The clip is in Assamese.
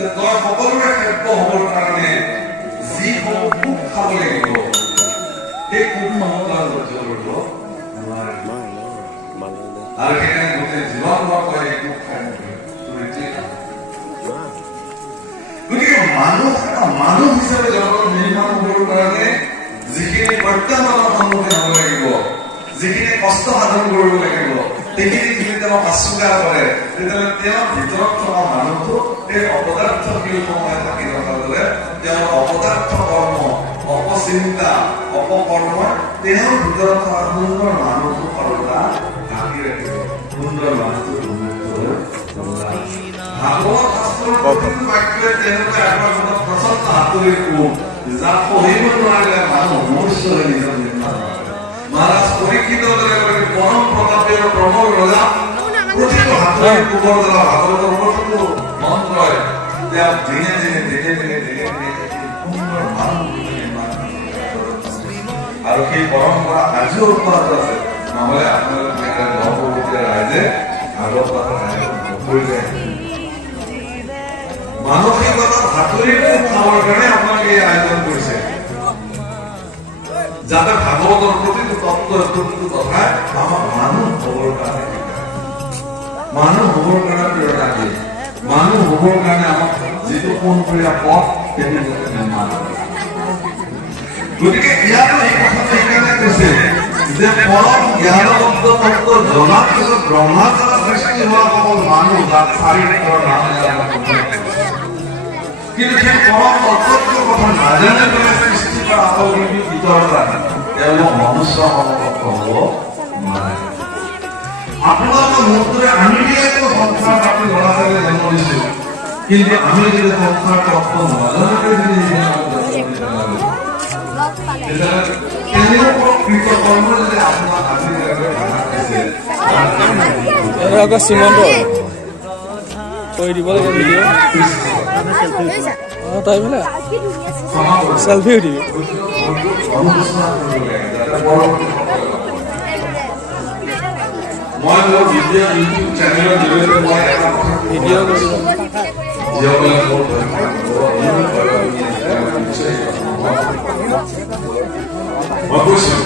যে তই সকলোৰে খাদ্য হ'বৰ কাৰণে যিসমূহ পোক খাব লাগিব সেই পোকসমূহ তই সহ্য কৰিব নোৱাৰিবি। আৰু সেইকাৰণে গোটেই জীৱন কয় এই পোক খাই গতিকে মানুহ হিচাপে জগতৰ নিৰ্মাণ হ'বৰ কাৰণে যিখিনি প্ৰত্যাহ্বানৰ সন্মুখীন হ'ব লাগিব, যিখিনি কষ্ট সাধন কৰিব লাগিব, সেইখিনি যদি তেওঁ অস্বীকাৰ কৰে তেতিয়াহ'লে তেওঁৰ ভিতৰত থকা মানুহটো সেই অপদাৰ্থশীল সময় থাকি থকাৰ দৰে তেওঁৰ অপদাৰ্থ কৰ্ম, অপচিন্তা, অপকৰ্মই তেওঁৰ ভিতৰত থকা সুন্দৰ মানুহটো সৰলা ঢাকি ৰাখিব। সুন্দৰ মানুহটো ভাগৱত শাস্ত্ৰৰ প্ৰতিটো বাক্যই তেওঁলোকে আগৰ প্ৰচণ্ড হাতুৰিৰ কোণ, যাক পঢ়িব নোৱাৰিলে মানুহ মনুষ্য হৈ নিজৰ নিৰ্মাণ কৰে। মহাৰাজ পৰীক্ষিতৰ দৰে পৰম প্ৰতাপীয় প্ৰবল ৰজা প্ৰতিটো হাতুৰিৰ কোবৰ দ্বাৰা ভাগৱতৰ প্ৰতিটো মন্ত্ৰই তেওঁ দিনে সুন্দৰ মানুহ নিৰ্মাণ আৰু সেই পৰম্পৰা আজিও অব্যাহত আছে। নহ'লে আপোনালোকে নৱপৰীয়া ৰাইজে আগৰ মানসিকতা হাতুৰি খাবৰ কাৰণে আপোনালোকে এই আয়োজন কৰিছে, যাতে ভাগৱতৰ প্ৰতিটো তত্ত্ব প্ৰতিটো কথাই আমাক মানুহ হ'বৰ কাৰণে শিকায়। মানুহ হ'বৰ কাৰণে প্ৰেৰণা দিয়ে, মানুহ হ'বৰ কাৰণে আমাক যিটো পোনপৰীয়া পথ সেইটো যাতে নিৰ্মাণ কৰে। গতিকে ইয়াত এই কথাটো সেইকাৰণে কৈছে যে পৰম জ্ঞানবদ্ধ তত্ত্ব জনাৰ পিছত ব্ৰহ্মাণ্ডৰ সৃষ্টি হোৱা কেৱল মানুহ, যাক চাৰিত্ৰৰ নাম কিন্তু সেই পৰম তত্ত্বটোৰ কথা নাজানে পেলাই সৃষ্টি কৰা আপগ্ৰহীৰ ভিতৰত তেওঁলোক মনুষ্য সমকক্ষ হ'ব নোৱাৰে। আপোনালোকৰ মুহূৰ্তৰে আমি সংসাৰ পাতি ল'ৰা ছোৱালী জন্ম দিছোঁ, কিন্তু আমি যদি সংসাৰ তত্ত্ব নাজানোকে যদি কৃতকৰ্ম যদি আপোনাক আজি শ্ৰীমন্ত কৰি দিব লাগে ভিডিঅ' তাই বোলে চেলফি উঠিবি। মই মোৰ ইউটিউব চেনেলৰ জৰিয়তে মই এটা ভিডিঅ' কৰিব মই কৈছোঁ